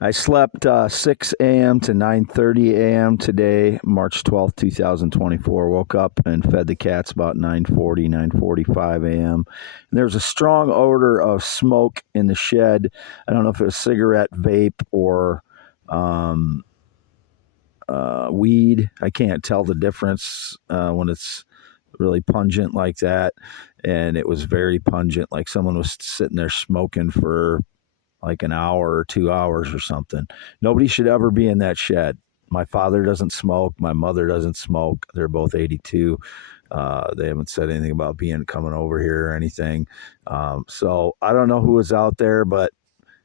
I slept 6 a.m. to 9:30 a.m. today, March 12th, 2024. Woke up and fed the cats about 9:40, 9:45 a.m. And there was a strong odor of smoke in the shed. I don't know if it was cigarette, vape, or um, weed. I can't tell the difference when it's really pungent like that. And it was very pungent, like someone was sitting there smoking for like an hour or 2 hours or something. Nobody should ever be in that shed. My father doesn't smoke. My mother doesn't smoke. They're both 82. They haven't said anything about coming over here or anything. So I don't know who was out there, but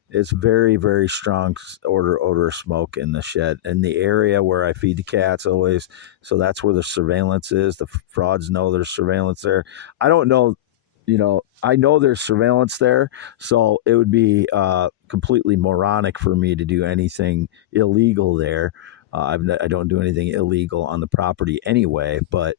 it's very, very strong odor of smoke in the shed, in the area where I feed the cats always. So that's where the surveillance is. The frauds know there's surveillance there. I don't know, I know there's surveillance there. So it would be completely moronic for me to do anything illegal there. I don't do anything illegal on the property anyway, but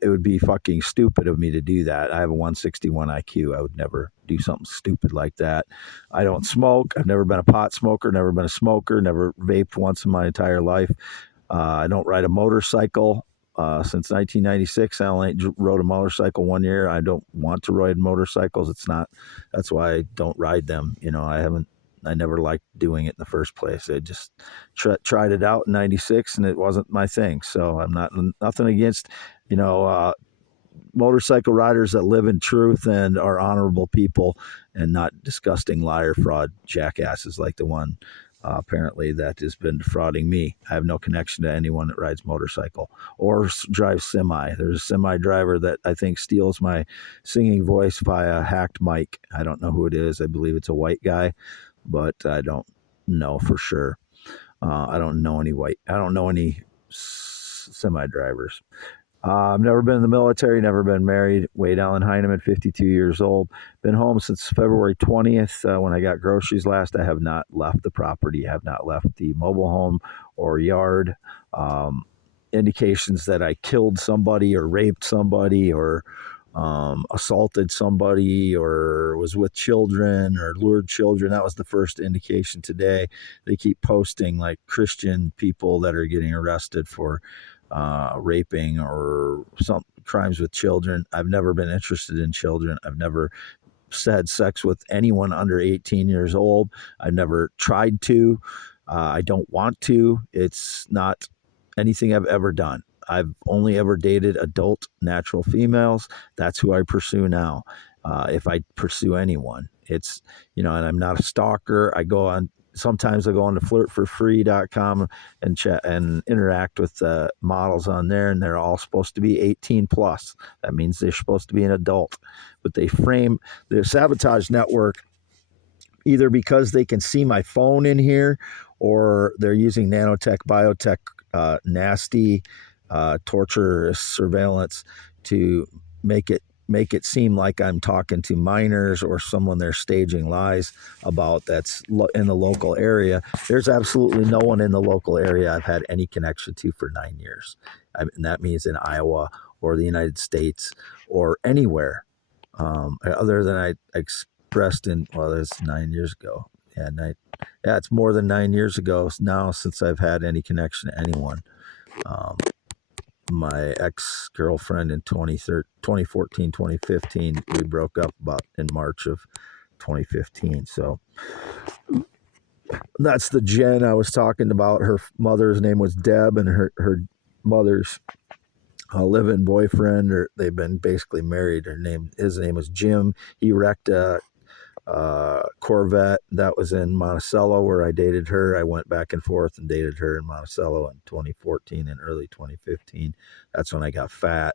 it would be fucking stupid of me to do that. I have a 161 IQ. I would never do something stupid like that. I don't smoke. I've never been a pot smoker, never been a smoker, never vaped once in my entire life. I don't ride a motorcycle. Since 1996, I only rode a motorcycle 1 year. I don't want to ride motorcycles. That's why I don't ride them. I never liked doing it in the first place. I just tried it out in 96 and it wasn't my thing. So I'm nothing against, you know, motorcycle riders that live in truth and are honorable people and not disgusting liar, fraud, jackasses like the one apparently that has been defrauding me. I have no connection to anyone that rides motorcycle or drives semi. There's a semi driver that I think steals my singing voice via hacked mic. I don't know who it is. I believe it's a white guy, but I don't know for sure. I don't know any semi drivers. I've never been in the military, never been married. Wade Allen Heineman, 52 years old. Been home since February 20th when I got groceries last. I have not left the property, have not left the mobile home or yard. Indications that I killed somebody or raped somebody or assaulted somebody or was with children or lured children. That was the first indication today. They keep posting like Christian people that are getting arrested for raping or some crimes with children. I've never been interested in children. I've never had sex with anyone under 18 years old. I've never tried to. I don't want to. It's not anything I've ever done. I've only ever dated adult natural females. That's who I pursue now. If I pursue anyone, it's, and I'm not a stalker. Sometimes I go on to flirtforfree.com and chat and interact with models on there, and they're all supposed to be 18 plus. That means they're supposed to be an adult. But they frame their sabotage network either because they can see my phone in here or they're using nanotech, biotech, nasty torture surveillance to make it seem like I'm talking to minors or someone they're staging lies about that's in the local area. There's absolutely no one in the local area I've had any connection to for 9 years. And that means in Iowa or the United States or anywhere other than I expressed that's 9 years ago. It's more than 9 years ago now since I've had any connection to anyone. My ex-girlfriend in 2014, 2015, we broke up about in March of 2015. So that's the Jen I was talking about. Her mother's name was Deb, and her mother's live-in boyfriend, or they've been basically married. His name was Jim. He wrecked a Corvette that was in Monticello where I dated her. I went back and forth and dated her in Monticello in 2014 and early 2015. That's when I got fat.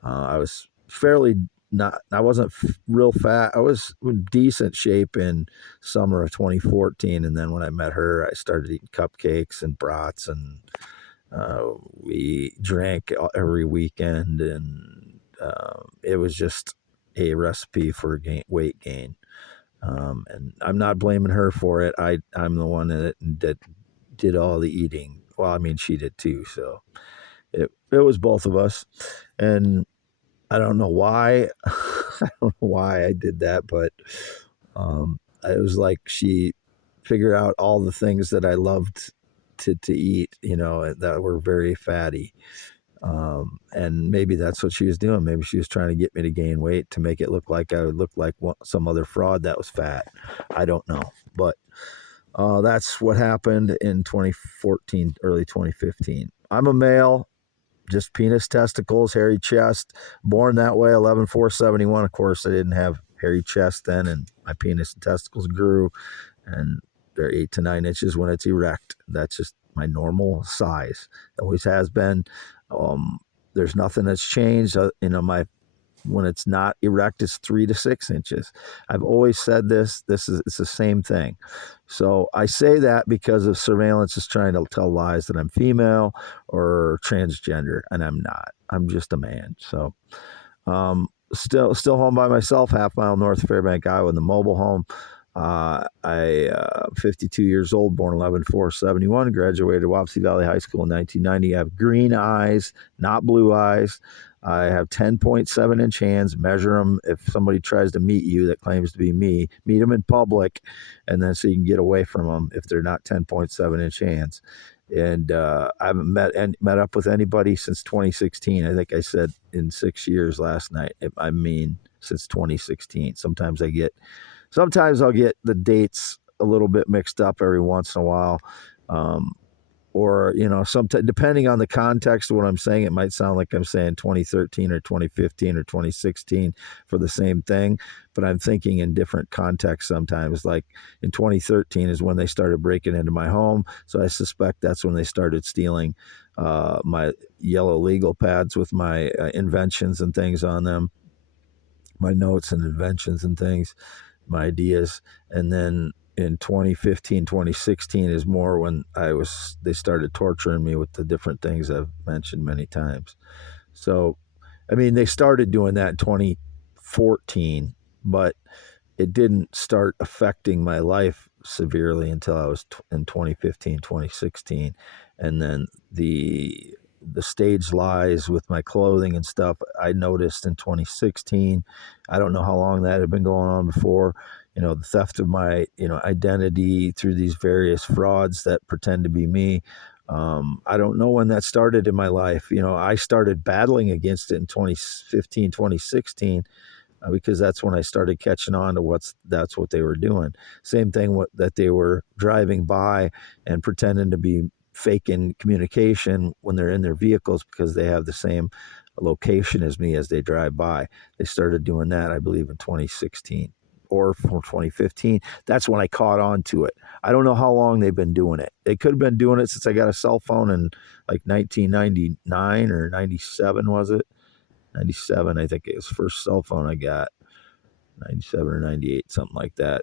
I was I wasn't real fat. I was in decent shape in summer of 2014. And then when I met her, I started eating cupcakes and brats, and we drank every weekend, and it was just a recipe for weight gain. And I'm not blaming her for it. I'm the one that did all the eating. Well, I mean, she did too. So it was both of us. And I don't know why. I don't know why I did that, but it was like she figure out all the things that I loved to eat, that were very fatty. And maybe that's what she was doing. Maybe she was trying to get me to gain weight to make it look like I would look like some other fraud that was fat. I don't know. But that's what happened in 2014, early 2015. I'm a male, just penis, testicles, hairy chest, born that way, 11,471. Of course, I didn't have hairy chest then, and my penis and testicles grew, and they're 8 to 9 inches when it's erect. That's just my normal size. It always has been. There's nothing that's changed. My when it's not erect, it's 3 to 6 inches. I've always said this. It's the same thing. So I say that because of surveillance is trying to tell lies that I'm female or transgender, and I'm not. I'm just a man. So still home by myself, half mile north of Fairbank, Iowa, in the mobile home. I 52 years old, born 11/4/71, graduated Wapsie Valley High School in 1990. I have green eyes, not blue eyes. I have 10.7-inch hands. Measure them. If somebody tries to meet you that claims to be me, meet them in public, and then so you can get away from them if they're not 10.7-inch hands. And I haven't met up with anybody since 2016. I think I said in 6 years last night. I mean, since 2016. Sometimes I'll get the dates a little bit mixed up every once in a while. Or, depending on the context of what I'm saying, it might sound like I'm saying 2013 or 2015 or 2016 for the same thing, but I'm thinking in different contexts sometimes. Like in 2013 is when they started breaking into my home, so I suspect that's when they started stealing my yellow legal pads with my inventions and things on them, my notes and inventions and things, my ideas. And then in 2015, 2016 is more when they started torturing me with the different things I've mentioned many times. So, I mean, they started doing that in 2014, but it didn't start affecting my life severely until I was in 2015, 2016. And then the stage lies with my clothing and stuff I noticed in 2016. I don't know how long that had been going on before. The theft of my identity through these various frauds that pretend to be me. I don't know when that started in my life. I started battling against it in 2015, 2016. Because that's when I started catching on to that's what they were doing. Same thing that they were driving by and pretending to be faking communication when they're in their vehicles because they have the same location as me as they drive by. They started doing that, I believe, in 2016 or 2015. That's when I caught on to it. I don't know how long they've been doing it. They could have been doing it since I got a cell phone in like 1999 or 97, was it? 97, I think it was the first cell phone I got. 97 or 98, something like that.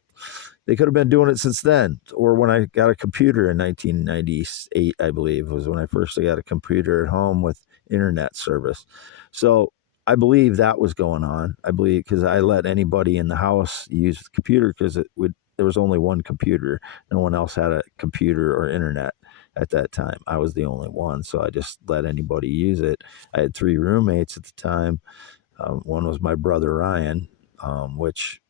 They could have been doing it since then. Or when I got a computer in 1998, I believe, was when I first got a computer at home with internet service. So I believe that was going on. I believe because I let anybody in the house use the computer because there was only one computer. No one else had a computer or internet at that time. I was the only one, so I just let anybody use it. I had 3 roommates at the time. One was my brother Ryan, which,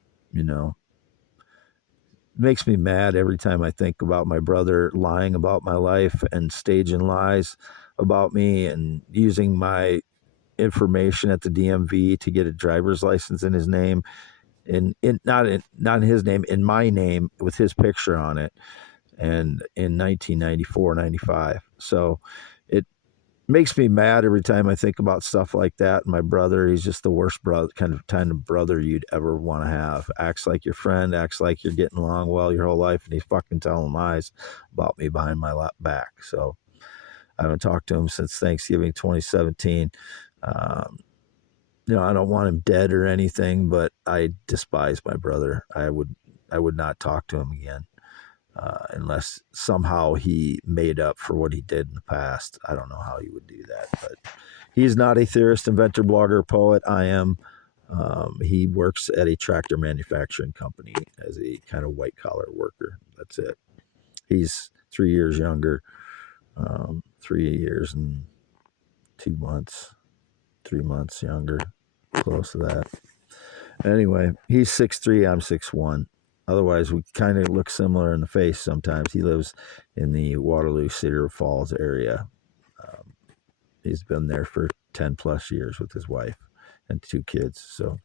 makes me mad every time I think about my brother lying about my life and staging lies about me and using my information at the DMV to get a driver's license in his name, not in his name, in my name with his picture on it, and in 1994, 95. So it makes me mad every time I think about stuff like that. My brother, he's just the worst kind of brother you'd ever want to have. Acts like your friend, acts like you're getting along well your whole life, and he's fucking telling lies about me behind my back. So I haven't talked to him since Thanksgiving 2017. I don't want him dead or anything, but I despise my brother. I would not talk to him again. Unless somehow he made up for what he did in the past. I don't know how he would do that, but he's not a theorist, inventor, blogger, poet. I am. He works at a tractor manufacturing company as a kind of white collar worker. That's it. He's 3 years younger, 3 years and 2 months, 3 months younger, close to that. Anyway, he's 6'3", I'm 6'1". Otherwise, we kind of look similar in the face sometimes. He lives in the Waterloo, Cedar Falls area. Um, he's been there for 10 plus years with his wife and 2 kids. So,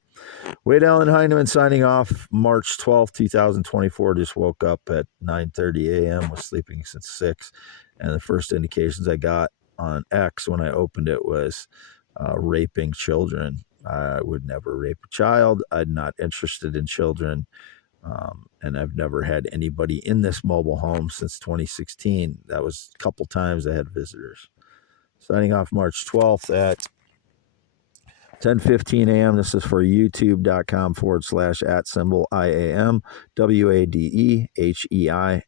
Wade Allen Heineman signing off March 12th, 2024. Just woke up at 9:30 a.m., was sleeping since 6. And the first indications I got on X when I opened it was raping children. I would never rape a child. I'm not interested in children. And I've never had anybody in this mobile home since 2016. That was a couple times I had visitors. Signing off March 12th at 10:15 a.m. This is for youtube.com/@IAM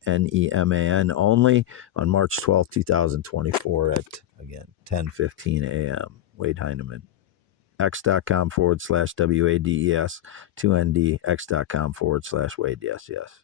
WADEHEINEMAN only on March 12th, 2024 at, again, 10:15 a.m. Wade Heineman. X.com/WADES2ND, X.com/Wade, yes.